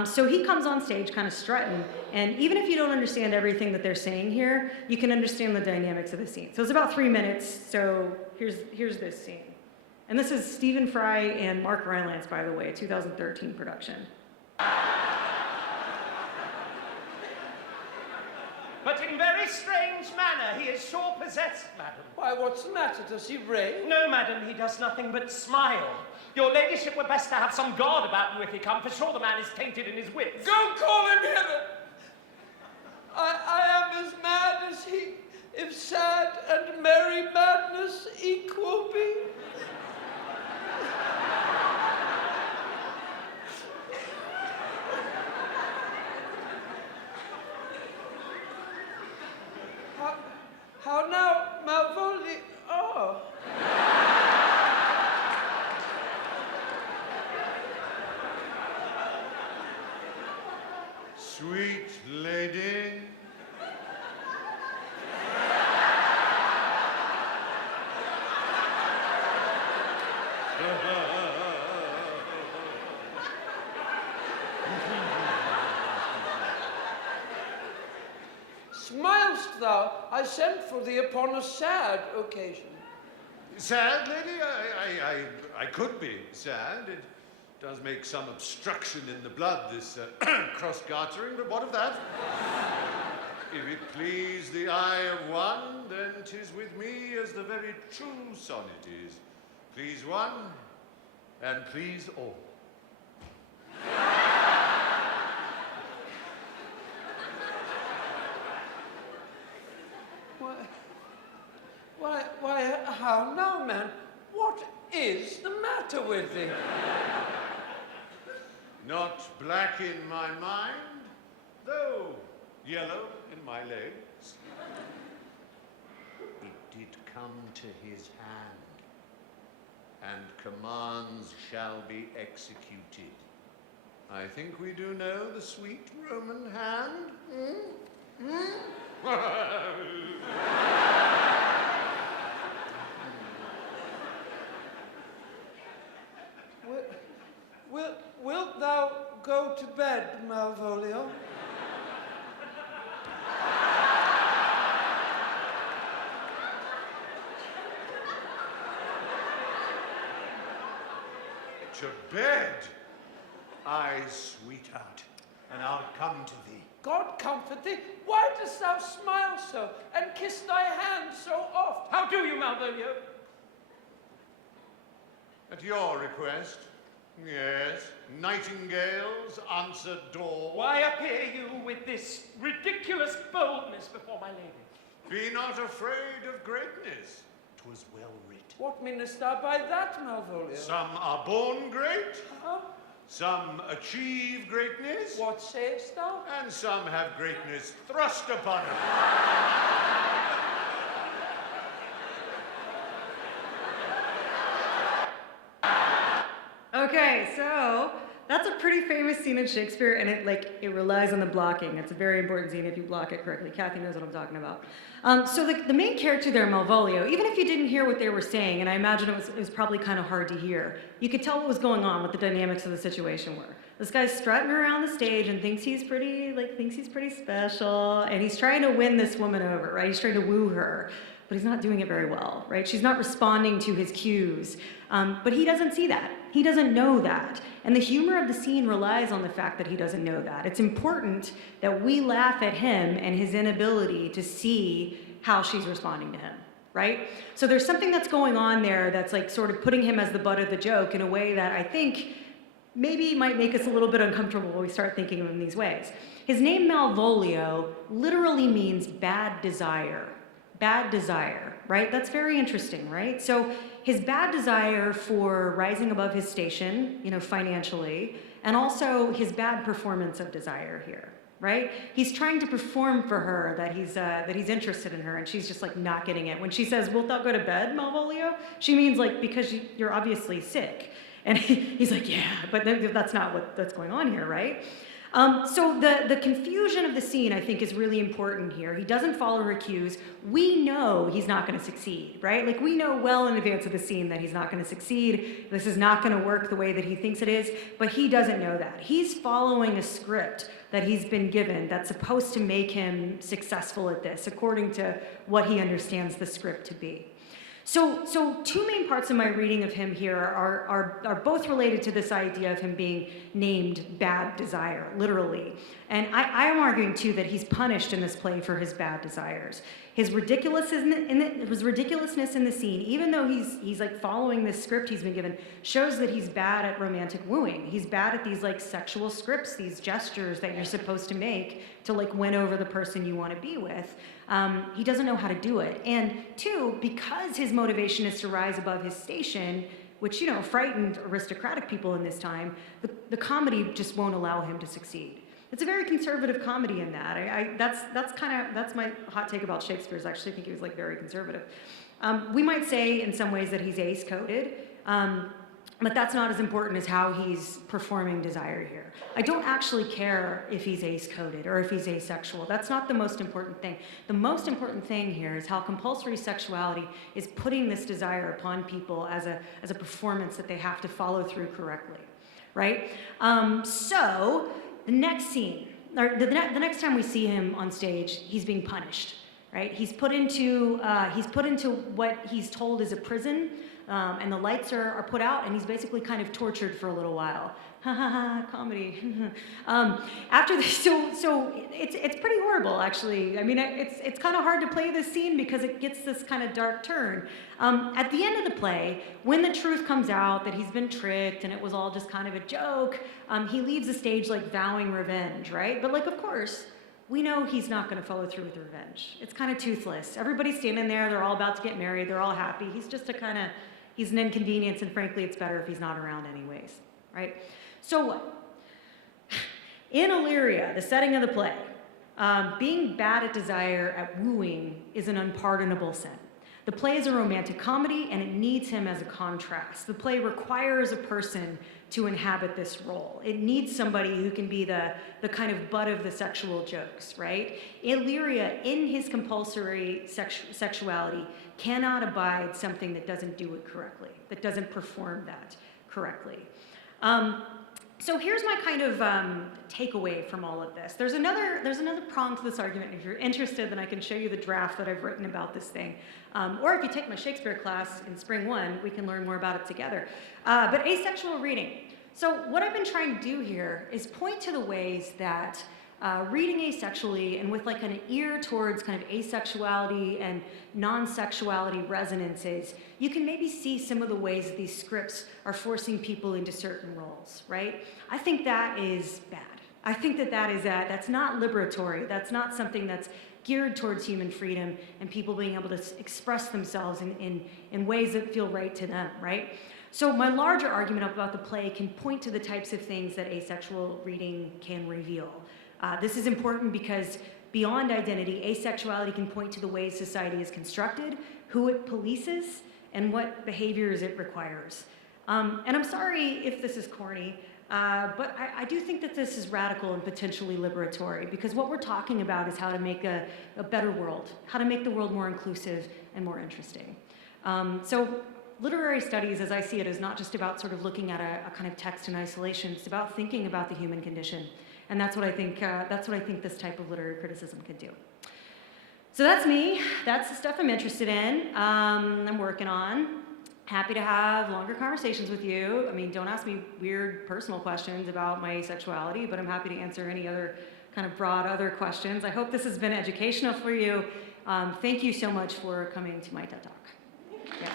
So he comes on stage kind of strutting, and even if you don't understand everything that they're saying here, you can understand the dynamics of the scene. So it's about 3 minutes. So here's this scene. And this is Stephen Fry and Mark Rylance, by the way, a 2013 production. But in very strange manner, he is sure possessed, madam. Why, what's the matter? Does he rave? No, madam, he does nothing but smile. Your ladyship were best to have some guard about you if he come, for sure the man is tainted in his wits. Go call him hither! I am as mad as he, if sad and merry madness equal be. How now, Malvolio? Oh. Sweet lady. Smilest thou? I sent for thee upon a sad occasion. Sad, lady? I could be sad. It does make some obstruction in the blood, this cross-gartering, but what of that? If it please the eye of one, then 'tis with me as the very true sonnet is. Please one, and please all. Why, how now, man? What is the matter with thee? Not black in my mind, though yellow in my legs. It did come to his hand, and commands shall be executed. I think we do know the sweet Roman hand. Wilt thou go to bed, Malvolio? To bed, aye, sweetheart, and I'll come to thee. God comfort thee. Why dost thou smile so, and kiss thy hand so oft? How do you, Malvolio? At your request, yes, nightingales answer door. Why appear you with this ridiculous boldness before my lady? Be not afraid of greatness. 'Twas well writ. What meanest thou by that, Malvolio? Some are born great, Huh? some achieve greatness, What sayest thou? and some have greatness thrust upon them. Okay, so that's a pretty famous scene in Shakespeare, and it relies on the blocking. It's a very important scene if you block it correctly. Kathy knows what I'm talking about. So the main character there, Malvolio, even if you didn't hear what they were saying, and I imagine it was probably kind of hard to hear, you could tell what was going on, what the dynamics of the situation were. This guy's strutting around the stage and thinks he's pretty special, and he's trying to win this woman over, right? He's trying to woo her, but he's not doing it very well, right? She's not responding to his cues, but he doesn't see that. He doesn't know that. And the humor of the scene relies on the fact that he doesn't know that. It's important that we laugh at him and his inability to see how she's responding to him, right? So there's something that's going on there that's like sort of putting him as the butt of the joke in a way that I think maybe might make us a little bit uncomfortable when we start thinking of him in these ways. His name Malvolio literally means bad desire. Bad desire, right? That's very interesting, right? So his bad desire for rising above his station, financially, and also his bad performance of desire here, right? He's trying to perform for her that he's interested in her, and she's just like not getting it. When she says, "Wilt thou go to bed, Malvolio?" she means like because you're obviously sick. And he's like, yeah, but that's not what's going on here, right? So the confusion of the scene, I think, is really important here. He doesn't follow her cues. We know he's not going to succeed, right? Like, we know well in advance of the scene that he's not going to succeed. This is not going to work the way that he thinks it is, but he doesn't know that. He's following a script that he's been given that's supposed to make him successful at this, according to what he understands the script to be. So two main parts of my reading of him here are both related to this idea of him being named bad desire, literally. And I am arguing, too, that he's punished in this play for his bad desires. His ridiculousness in the scene, even though he's like following this script he's been given, shows that he's bad at romantic wooing. He's bad at these like sexual scripts, these gestures that you're supposed to make to like win over the person you want to be with. He doesn't know how to do it. And two, because his motivation is to rise above his station, which, you know, frightened aristocratic people in this time, the comedy just won't allow him to succeed. It's a very conservative comedy in that. That's my hot take about Shakespeare. I actually think he was like very conservative. We might say in some ways that he's ace-coded, but that's not as important as how he's performing desire here. I don't actually care if he's ace-coded or if he's asexual. That's not the most important thing. The most important thing here is how compulsory sexuality is putting this desire upon people as a performance that they have to follow through correctly, right? So the next scene, or the next time we see him on stage, he's being punished, right? He's put into what he's told is a prison, and the lights are put out, and he's basically kind of tortured for a little while. Ha ha ha, comedy. After this, so it's pretty horrible, actually. I mean, it's kind of hard to play this scene because it gets this kind of dark turn. At the end of the play, when the truth comes out that he's been tricked and it was all just kind of a joke, he leaves the stage like vowing revenge, right? But like, of course, we know he's not going to follow through with revenge. It's kind of toothless. Everybody's standing there, they're all about to get married, they're all happy. He's an inconvenience, and frankly, it's better if he's not around anyways, right? So what? In Illyria, the setting of the play, being bad at desire, at wooing, is an unpardonable sin. The play is a romantic comedy, and it needs him as a contrast. The play requires a person to inhabit this role. It needs somebody who can be the kind of butt of the sexual jokes, right? Illyria, in his compulsory sexuality, cannot abide something that doesn't do it correctly, that doesn't perform that correctly. So here's my kind of takeaway from all of this. There's another prong to this argument. If you're interested, then I can show you the draft that I've written about this thing. Or if you take my Shakespeare class in spring 1, we can learn more about it together. But asexual reading. So what I've been trying to do here is point to the ways that reading asexually and with like an ear towards kind of asexuality and non-sexuality resonances, you can maybe see some of the ways that these scripts are forcing people into certain roles, right? I think that is bad. I think that's not liberatory. That's not something that's geared towards human freedom and people being able to express themselves in ways that feel right to them, right? So my larger argument about the play can point to the types of things that asexual reading can reveal. This is important because beyond identity, asexuality can point to the ways society is constructed, who it polices, and what behaviors it requires. And I'm sorry if this is corny, but I do think that this is radical and potentially liberatory, because what we're talking about is how to make a better world, how to make the world more inclusive and more interesting. So literary studies, as I see it, is not just about sort of looking at a kind of text in isolation. It's about thinking about the human condition. And that's what I think this type of literary criticism could do. So that's me. That's the stuff I'm interested in. I'm working on. Happy to have longer conversations with you. I mean, don't ask me weird personal questions about my sexuality, but I'm happy to answer any other kind of broad other questions. I hope this has been educational for you. Thank you so much for coming to my TED Talk. Yeah.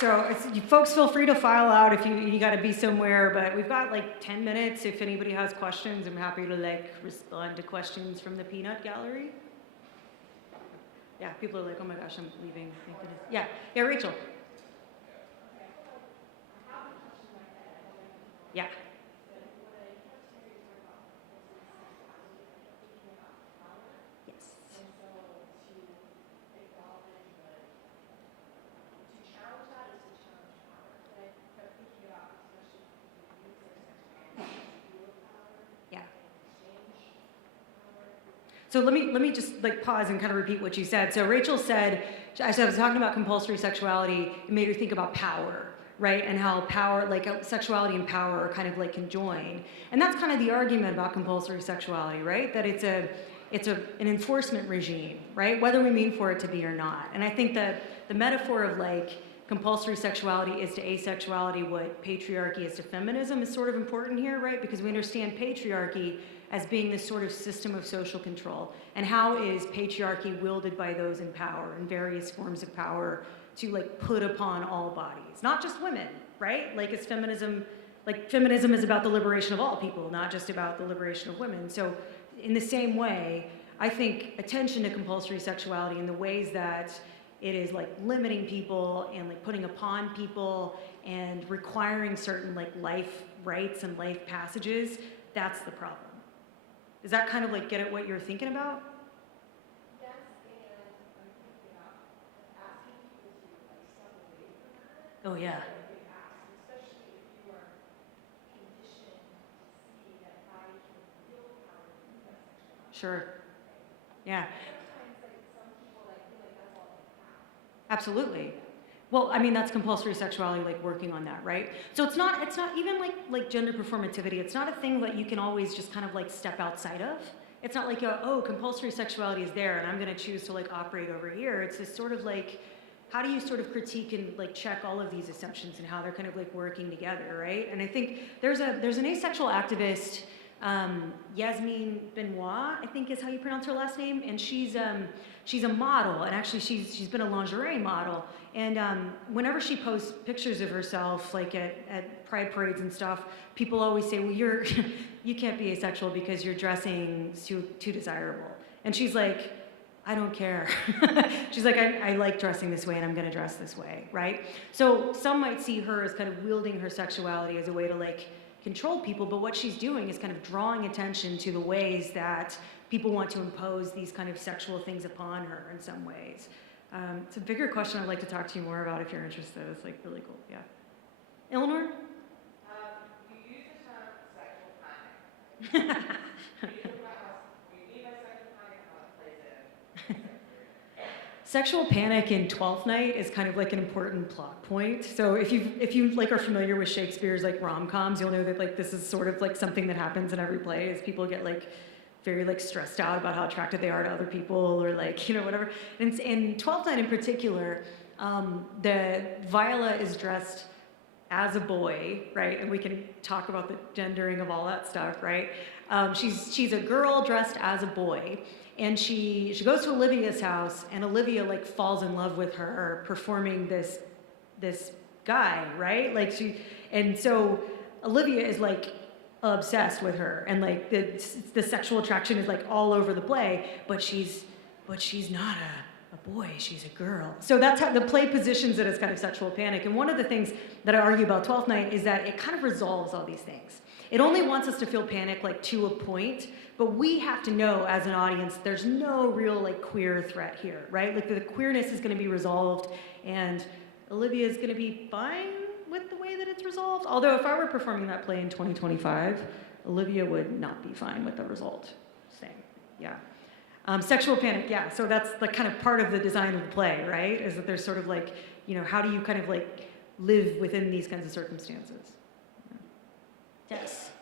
So you folks feel free to file out if you got to be somewhere, but we've got like 10 minutes. If anybody has questions, I'm happy to like respond to questions from the peanut gallery. Yeah, people are like, oh my gosh, I'm leaving. Thank goodness. Yeah, Rachel. Yeah. Yes. Yeah. So let me just like pause and kind of repeat what you said. So Rachel said, as I was talking about compulsory sexuality, it made her think about power, right? And how power, like sexuality and power are kind of like conjoined. And that's kind of the argument about compulsory sexuality, right? That it's an enforcement regime, right? Whether we mean for it to be or not. And I think that the metaphor of like compulsory sexuality is to asexuality what patriarchy is to feminism is sort of important here, right? Because we understand patriarchy as being this sort of system of social control. And how is patriarchy wielded by those in power in various forms of power to like put upon all bodies, not just women, right? Like it's feminism, like feminism is about the liberation of all people, not just about the liberation of women. So in the same way, I think attention to compulsory sexuality in the ways that it is like limiting people and like putting upon people and requiring certain like life rights and life passages, that's the problem. Does that kind of like get at what you're thinking about? Yes, and I'm thinking about asking people to like step away from that. Oh yeah. Like a big ask, especially if you are conditioned to see that body can wield power through that sexuality. Sure. Yeah. Sometimes like some people like feel like that's all they have. Absolutely. Well, I mean, that's compulsory sexuality, like working on that, right? So it's not even like gender performativity. It's not a thing that you can always just kind of like step outside of. It's not like, oh, compulsory sexuality is there and I'm going to choose to like operate over here. It's this sort of like, how do you sort of critique and like check all of these assumptions and how they're kind of like working together, right? And I think there's an asexual activist, Yasmin Benoit, I think is how you pronounce her last name, and she's a model, and actually she's been a lingerie model, and whenever she posts pictures of herself, like at pride parades and stuff, people always say, well, you can't be asexual because you're dressing too desirable, and she's like, I don't care. She's like, I like dressing this way and I'm gonna dress this way, right? So some might see her as kind of wielding her sexuality as a way to like control people, but what she's doing is kind of drawing attention to the ways that people want to impose these kind of sexual things upon her in some ways. It's a bigger question I'd like to talk to you more about if you're interested. It's like really cool, yeah. Eleanor? You use the term sexual panic. Sexual panic in Twelfth Night is kind of like an important plot point. So if you like are familiar with Shakespeare's like rom-coms, you'll know that like this is sort of like something that happens in every play is people get like very like stressed out about how attracted they are to other people or like, you know, whatever. And in Twelfth Night in particular, the Viola is dressed as a boy, right? And we can talk about the gendering of all that stuff, right? She's a girl dressed as a boy. And she goes to Olivia's house, and Olivia like falls in love with her, performing this guy, right? And so Olivia is like obsessed with her, and like the sexual attraction is like all over the play. But she's not a boy; she's a girl. So that's how the play positions it as kind of sexual panic. And one of the things that I argue about Twelfth Night is that it kind of resolves all these things. It only wants us to feel panic like to a point. But we have to know as an audience, there's no real like queer threat here, right? Like the queerness is gonna be resolved and Olivia is gonna be fine with the way that it's resolved. Although if I were performing that play in 2025, Olivia would not be fine with the result. Same, yeah. Sexual panic, yeah, so that's like kind of part of the design of the play, right? Is that there's sort of like, you know, how do you kind of like live within these kinds of circumstances? Yes.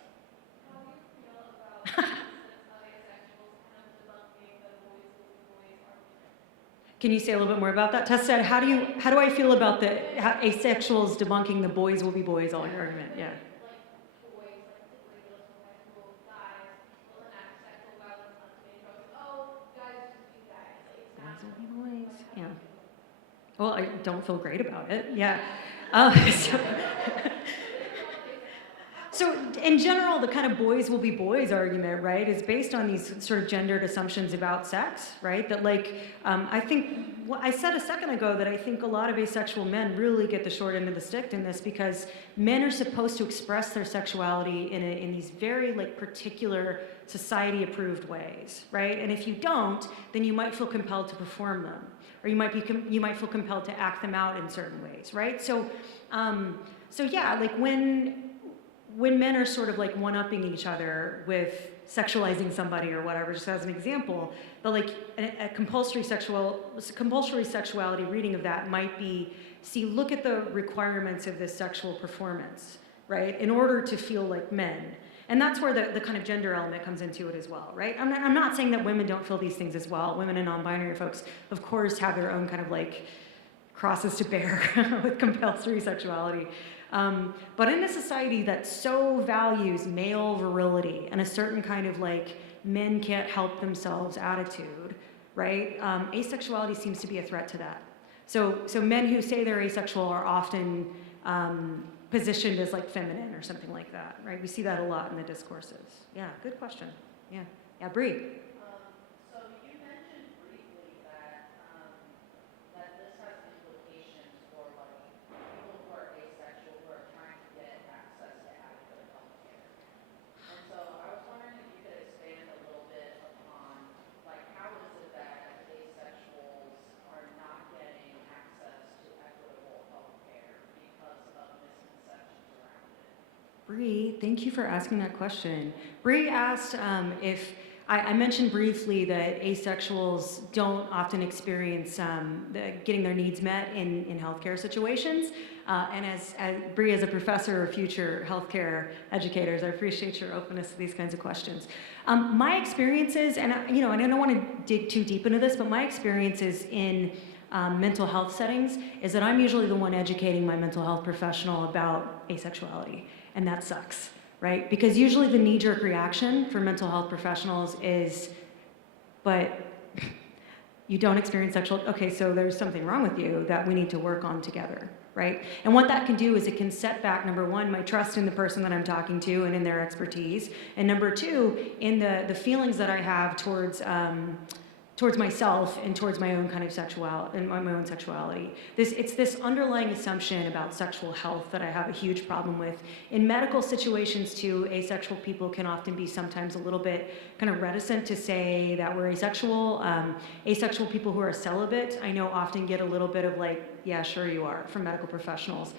Can you say a little bit more about that? Tess said, how do I feel about the asexuals debunking the boys will be boys all your argument? Yeah. Boys will be boys. Yeah. Well, I don't feel great about it. Yeah. So in general, the kind of boys will be boys argument, right, is based on these sort of gendered assumptions about sex, right? That like, I think, I said a second ago that I think a lot of asexual men really get the short end of the stick in this, because men are supposed to express their sexuality in these very like particular society-approved ways, right? And if you don't, then you might feel compelled to perform them, or you might feel compelled to act them out in certain ways, right? So, so yeah, like when men are sort of like one-upping each other with sexualizing somebody or whatever, just as an example, but like a compulsory sexuality reading of that might be, see, look at the requirements of this sexual performance, right, in order to feel like men. And that's where the kind of gender element comes into it as well, right? I'm not saying that women don't feel these things as well. Women and non-binary folks, of course, have their own kind of like crosses to bear with compulsory sexuality. But in a society that so values male virility and a certain kind of like men can't help themselves attitude, right? Asexuality seems to be a threat to that. So men who say they're asexual are often positioned as like feminine or something like that, right? We see that a lot in the discourses. Yeah, good question. Yeah, Bree. So you mentioned briefly that that this has implications for like people who are asexual who are trying to get access to adequate health care. And so I was wondering if you could expand a little bit upon like how is it that asexuals are not getting access to equitable health care because of misconceptions around it? Bree, thank you for asking that question. Bree asked if, I mentioned briefly that asexuals don't often experience getting their needs met in healthcare situations. And as Bree, as a professor of future healthcare educators, I appreciate your openness to these kinds of questions. My experiences, and and I don't want to dig too deep into this, but my experiences in mental health settings is that I'm usually the one educating my mental health professional about asexuality, and that sucks. Right? Because usually the knee-jerk reaction for mental health professionals is, but you don't experience sexual, okay, so there's something wrong with you that we need to work on together, right? And what that can do is it can set back, number one, my trust in the person that I'm talking to and in their expertise, and number two, in the feelings that I have towards myself and towards my own kind of sexuality. It's this underlying assumption about sexual health that I have a huge problem with. In medical situations too, asexual people can often be sometimes a little bit kind of reticent to say that we're asexual. Asexual people who are celibate, I know often get a little bit of like, yeah, sure you are, from medical professionals.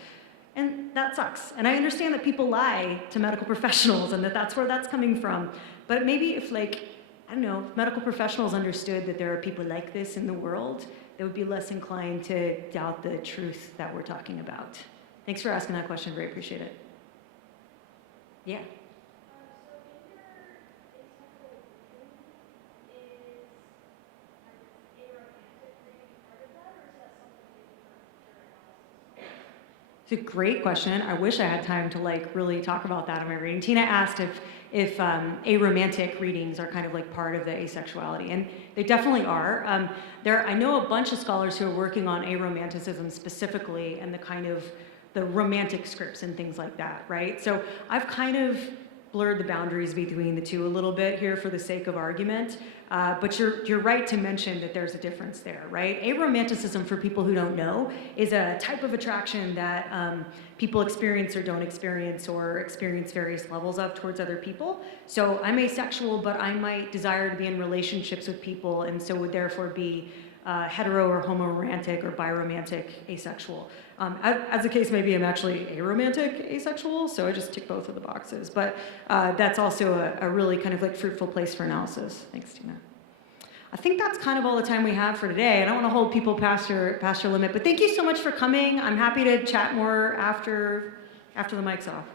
And that sucks. And I understand that people lie to medical professionals and that that's where that's coming from. But maybe if like, I don't know, if medical professionals understood that there are people like this in the world, they would be less inclined to doubt the truth that we're talking about. Thanks for asking that question, very appreciate it. Yeah. So in your asexual reading, is aromantic reading part of that, or is that something that you learned during analysis? It's a great question. I wish I had time to like really talk about that in my reading. Tina asked if aromantic readings are kind of like part of the asexuality, and they definitely are. I know a bunch of scholars who are working on aromanticism specifically and the kind of the romantic scripts and things like that, right? So I've kind of blurred the boundaries between the two a little bit here for the sake of argument, but you're right to mention that there's a difference there, right? Aromanticism, for people who don't know, is a type of attraction that people experience or don't experience or experience various levels of towards other people. So I'm asexual, but I might desire to be in relationships with people, and so would therefore be hetero or homoromantic or biromantic asexual. As the case may be, I'm actually aromantic asexual, so I just tick both of the boxes. But that's also a really kind of like fruitful place for analysis. Thanks, Tina. I think that's kind of all the time we have for today. I don't want to hold people past your limit, but thank you so much for coming. I'm happy to chat more after the mic's off.